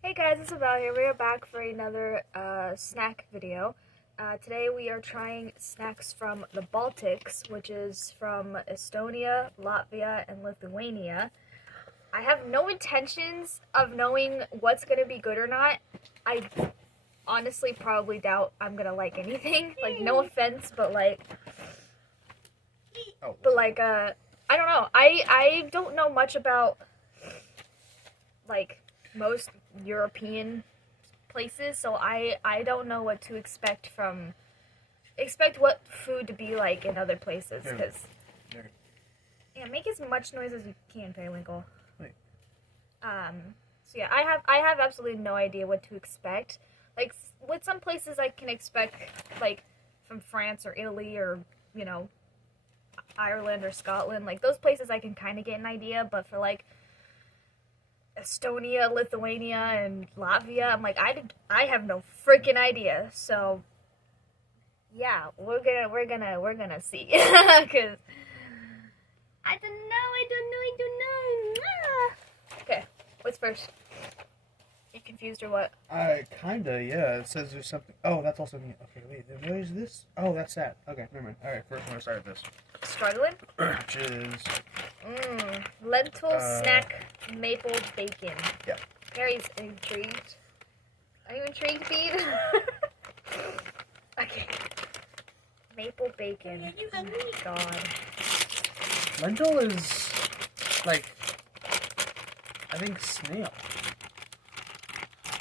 Hey guys, it's Val here. We are back for another snack video. Today we are trying snacks from the Baltics, which is from Estonia, Latvia, and Lithuania. I have no intentions of knowing what's going to be good or not. I honestly probably doubt I'm going to like anything. Like, no offense, but I don't know. I don't know much about, like, most European places, so I don't know what to expect what food to be like in other places, because make as much noise as you can, Periwinkle. Wait. So yeah, I have absolutely no idea what to expect. Like, with some places I can expect, like, from France or Italy or, Ireland or Scotland, like, those places I can kind of get an idea, but for, like, Estonia, Lithuania, and Latvia, I'm like, I have no freaking idea. So yeah, we're gonna see. Cause I don't know. Okay, what's first? You confused or what? Kinda, yeah. It says there's something. Oh, that's also me. Okay, wait, then what is this? Oh, that's that. Okay, never mind. Alright, first I'm gonna start with this. Struggling? Which is... lentil snack maple bacon. Yeah. Harry's intrigued. Are you intrigued, Bean? Okay. Maple bacon. Oh my god. Lentil is... like... I think snail.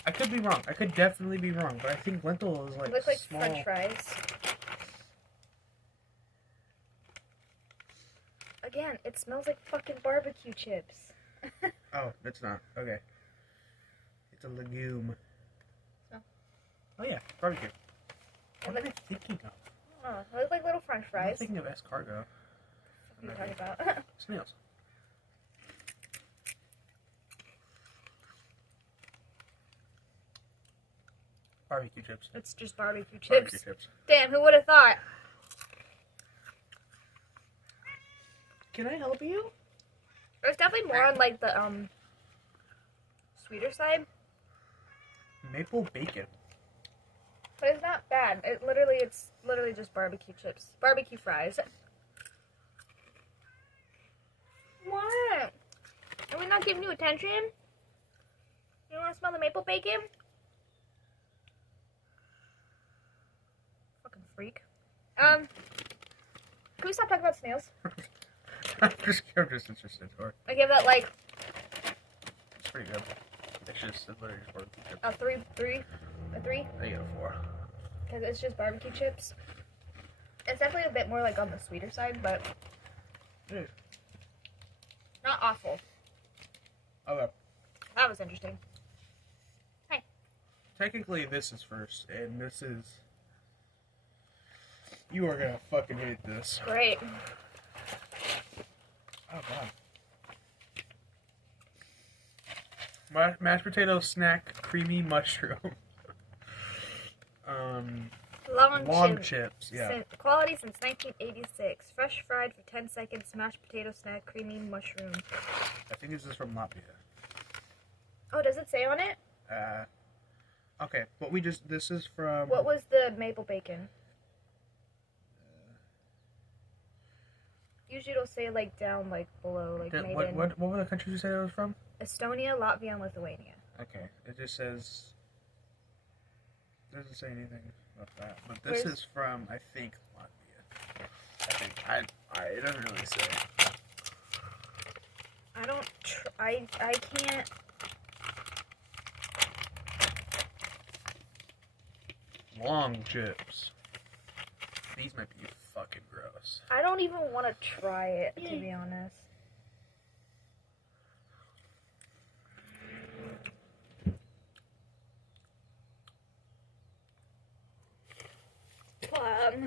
I could be wrong. I could definitely be wrong, but I think lentil is like Looks like small... French fries. Again, it smells like fucking barbecue chips. Oh, it's not. Okay. It's a legume. No. Oh yeah, barbecue. What am I thinking of? Oh, they look like little French fries. I'm thinking of escargot. What are you talking about? Snails. Barbecue chips. It's just barbecue chips. Barbecue chips. Damn, who would have thought? Can I help you? It's definitely more on, like, the sweeter side. Maple bacon. But it's not bad. It's literally just barbecue chips. Barbecue fries. What? Are we not giving you attention? You want to smell the maple bacon? Fucking freak. Can we stop talking about snails? I'm just interested. Or I give that, like, it's pretty good. It's just literally just barbecue chips. a three. I get a 4. Because it's just barbecue chips. It's definitely a bit more, like, on the sweeter side, but not awful. Okay. That was interesting. Hi. Technically, this is first, and this is... You are gonna fucking hate this. Great. Oh god. Mashed potato snack creamy mushroom. Long chips, yeah. Quality since 1986. Fresh fried for 10 seconds. Mashed potato snack creamy mushroom. I think this is from Latvia. Oh, does it say on it? Okay, but this is from... What was the maple bacon? Usually it'll say, like, down, like, below, like, made in... What were the countries you said it was from? Estonia, Latvia, and Lithuania. Okay, it just says... Doesn't say anything about that, but this is from, I think, Latvia. I think. It doesn't really say. I can't... Long chips. These might be fucking gross. I don't even want to try it, to be honest.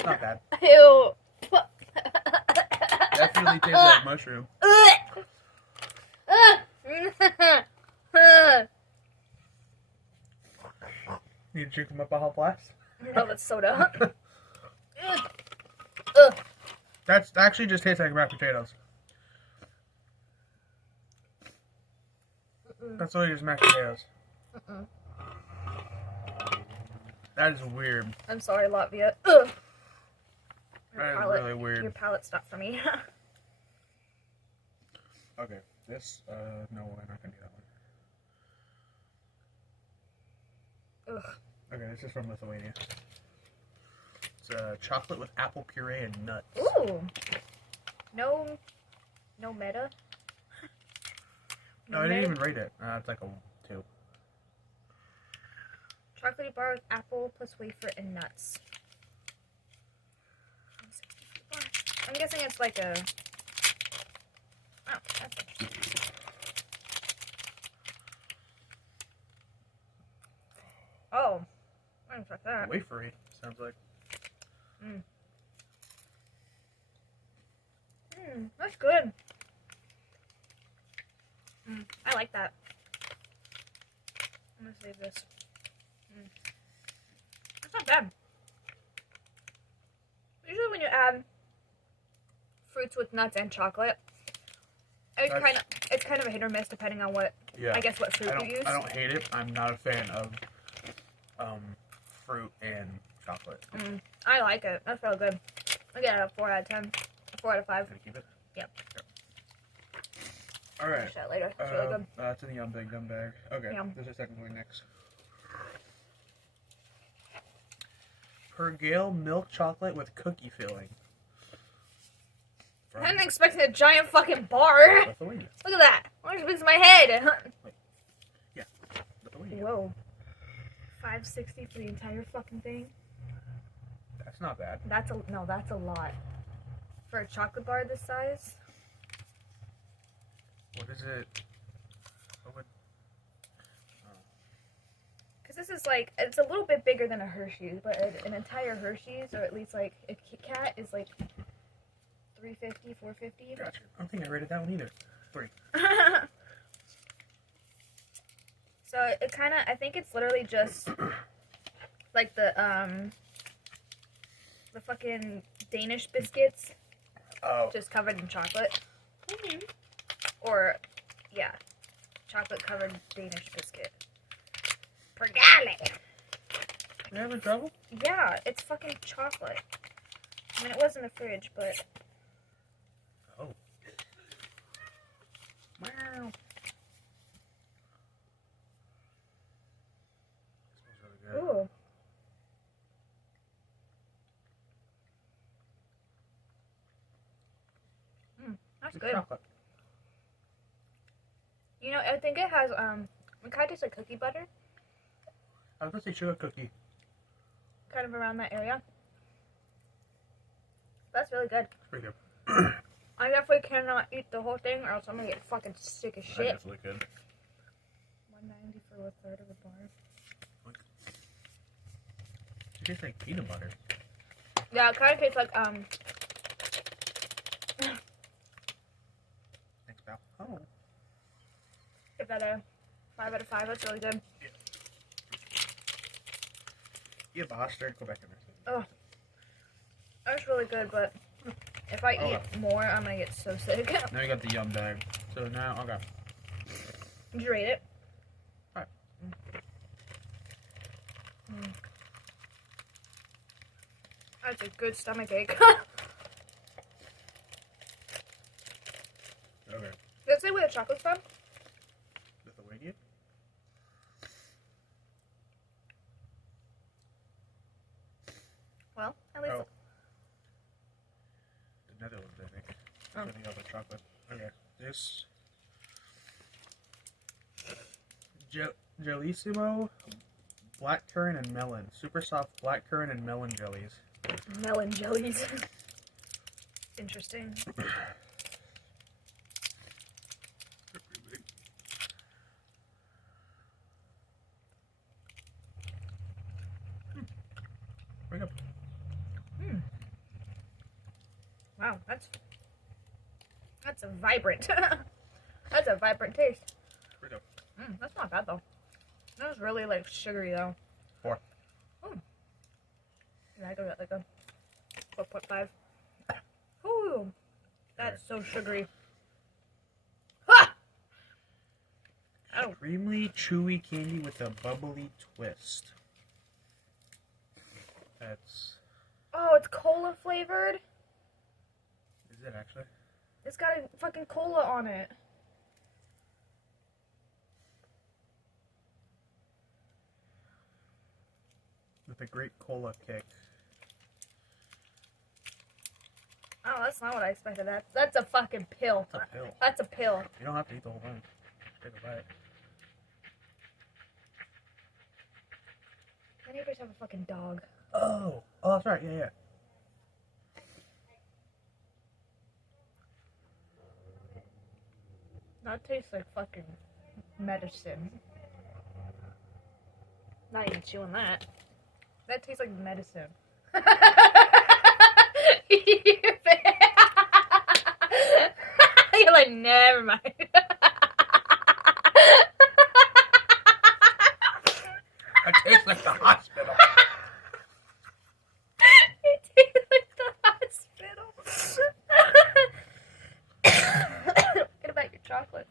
Not bad. Ew. Definitely tastes like mushroom. Need to drink them up a hot blast? No, that's soda. That actually just tastes like mashed potatoes. That's all just mashed potatoes. Mm-mm. That is weird. I'm sorry, Latvia. Ugh. That is really weird. Your palate's not for me. Okay, this, no, we're not gonna do that one. Ugh. Okay, this is from Lithuania. It's chocolate with apple puree and nuts. Ooh. No meta. No, I didn't even rate it. It's like a 2. Chocolatey bar with apple plus wafer and nuts. I'm guessing it's like a... Oh, that's interesting. Oh. I didn't expect that. Wafery, sounds like. That's good. I like that. I'm gonna save this. That's not bad. Usually when you add fruits with nuts and chocolate, it's kind of a hit or miss depending on what, Yeah. I guess, what fruit you use. I don't hate it. I'm not a fan of fruit and chocolate. I like it. That's real good. I get it a 4 out of 10. A 4 out of 5. Can I keep it? Yep. Alright. Finish that later. It's really good. That's in the Yum Big Dumb bag. Okay, Yum. there's a second one next. Pergale milk chocolate with cookie filling. I didn't expect a giant fucking bar. Lithuania. Look at that. Orange makes my head. Yeah, Lithuania. Whoa. $5.60 for the entire fucking thing. That's not bad. That's a lot for a chocolate bar this size. What is it? What would... Because this is like, it's a little bit bigger than a Hershey's, but an entire Hershey's, or at least like a Kit Kat, is like $3.50, $4.50. Gotcha. I don't think I rated that one either. 3. So it kind of, I think it's literally just like the fucking Danish biscuits, just covered in chocolate. Or, yeah, chocolate covered Danish biscuit. Pergale. You having trouble? Yeah, it's fucking chocolate. I mean, it was in the fridge, but... Oh. Wow. Smells really good. Ooh. That's It's good. chocolate. You know, I think it has, it kind of tastes like cookie butter. I was going to say sugar cookie. Kind of around that area. That's really good. It's pretty good. I definitely cannot eat the whole thing, or else I'm gonna get fucking sick as I shit. definitely could. $1.90 for a third of a bar. It tastes like peanut butter. Yeah, it kind of tastes like, Thanks, pal. Oh. give that a 5 out of 5. That's really good. Yeah, bastard. Go back in there. Oh, that's really good, but if I eat more, I'm gonna get so sick. Now you got the Yum bag. So now, okay. Did you rate it? Alright. That's a good stomach ache. Okay. Did it say where the chocolate's from? Lithuania? Well, at least. Oh. The Netherlands, I think. Oh. Any other chocolate. Okay. This. Gelissimo blackcurrant and melon. Super soft blackcurrant and melon jellies. Melon jellies. Interesting. Bring up. Wow, that's a vibrant. That's a vibrant taste. Bring up. That's not bad though. That was really like sugary though. 4. Yeah, I go get like a 4.5. Ooh, that's so sugary. Ha! Oh. Extremely chewy candy with a bubbly twist. That's... Oh, it's cola flavored? Is it actually? It's got a fucking cola on it. With a great cola kick. Oh, that's not what I expected. That's a fucking pill. That's a pill. That's a pill. You don't have to eat the whole thing. Take a bite. My neighbors have a fucking dog. Oh, that's right. Yeah. That tastes like fucking medicine. Not even chewing that. That tastes like medicine. You're like, never mind. It tastes like the hospital. It tastes like the hospital. Get about your chocolate.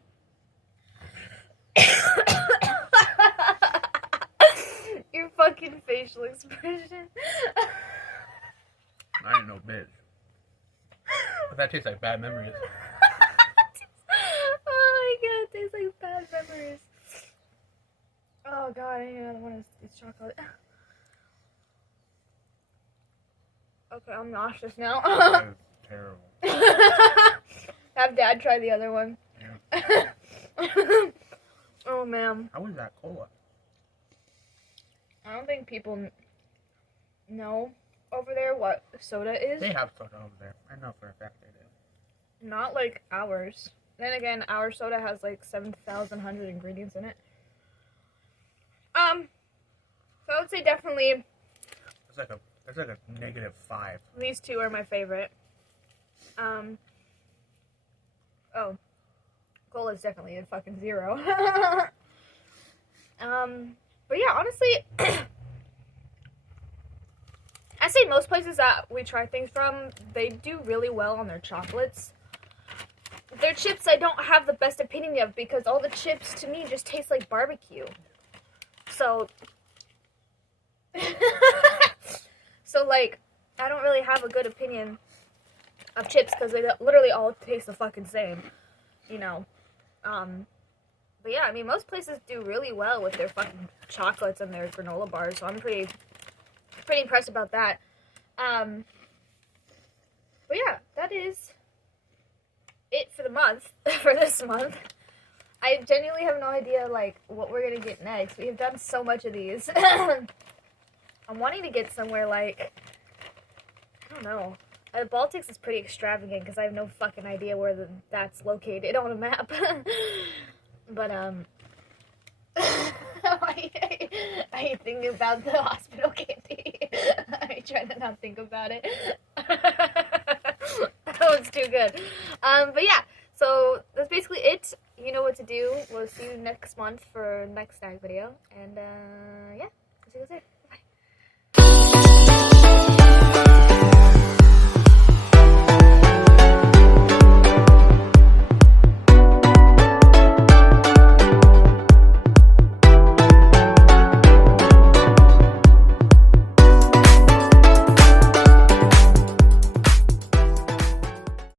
Your fucking facial expression. I ain't no bitch. But that tastes like bad memories. Oh my god, it tastes like bad memories. Oh god, I need another one of these chocolate. Okay, I'm nauseous now. That is terrible. Have Dad try the other one. Yeah. Oh man. How is that cola? I don't think people know over there what soda is. They have soda over there. I know for a fact they do. Not like ours. Then again, our soda has like 7,100 ingredients in it. So I would say definitely That's like a -5. these two are my favorite. Oh, cola is definitely a fucking 0. But yeah, honestly, I'd say most places that we try things from, they do really well on their chocolates. Their chips I don't have the best opinion of because all the chips to me just taste like barbecue. So, like, I don't really have a good opinion of chips because they literally all taste the fucking same, you know. But yeah, I mean, most places do really well with their fucking chocolates and their granola bars, so I'm pretty impressed about that. But yeah, that is it for the month, for this month. I genuinely have no idea, like, what we're gonna get next. We have done so much of these. I'm wanting to get somewhere, like, I don't know. The Baltics is pretty extravagant because I have no fucking idea where that's located on a map. But, are you thinking about the hospital candy? Are you trying to not think about it? That was too good. But yeah, so that's basically it. You know what to do. We'll see you next month for next snack video. And, yeah, see you guys later.